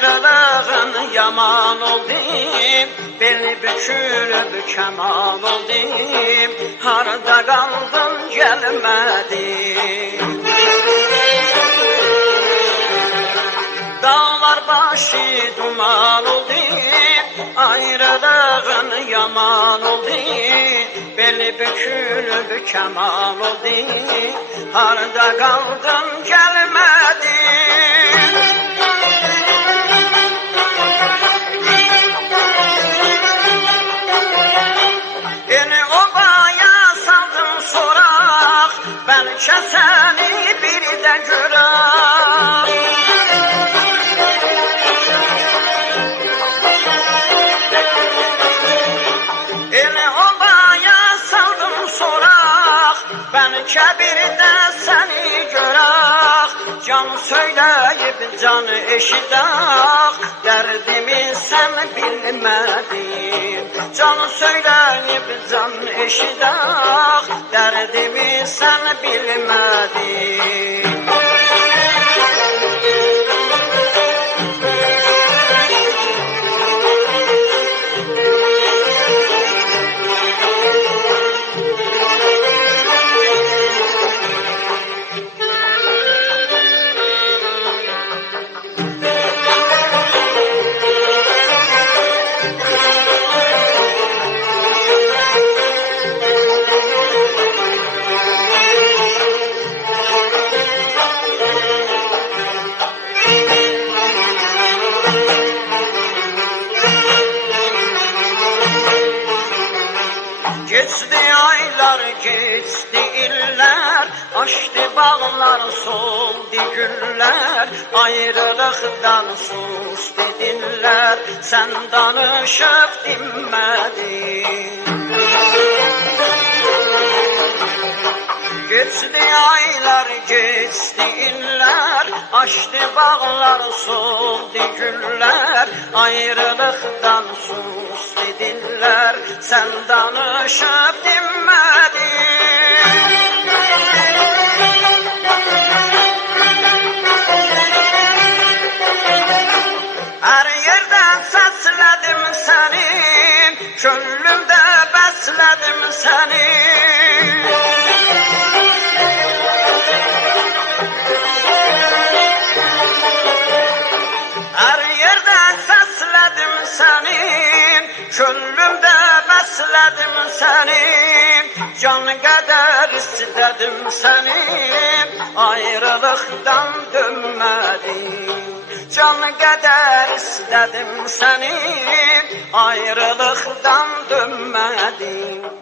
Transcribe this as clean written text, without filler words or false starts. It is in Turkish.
Ayrılığın yaman oldu, beni bükülüp keman oldu. Harda kaldın gelmedin. Dağlar başı duman oldu, ayrılığın yaman oldu. Beni bükülüp keman oldu, harda kaldın gelmedin. Beni obaya saldım sorak, belki seni bir de görem. Beni obaya saldım sorak, belki bir de seni görek. Can söyleyip can eşidek, derdimi sen bilmedin. Can söyleyip can eşidek, derdimi sen bilmedin. Geçti aylar, geçti iller, açtı bağlar, soldu güller. Ayrılıktan sustu diller, sen danışıp dinmedin. Geçti aylar, geçti iller, açtı bağlar, soldu güller. Ayrılıktan sustu diller, sen danışıp dinmedin. Her yerden sesledim seni, gönlümde besledim seni. Gönlümde besledim seni, can kadar istedim seni. Ayrılıktan dönmedin. Can kadar istedim seni, ayrılıktan dönmedin.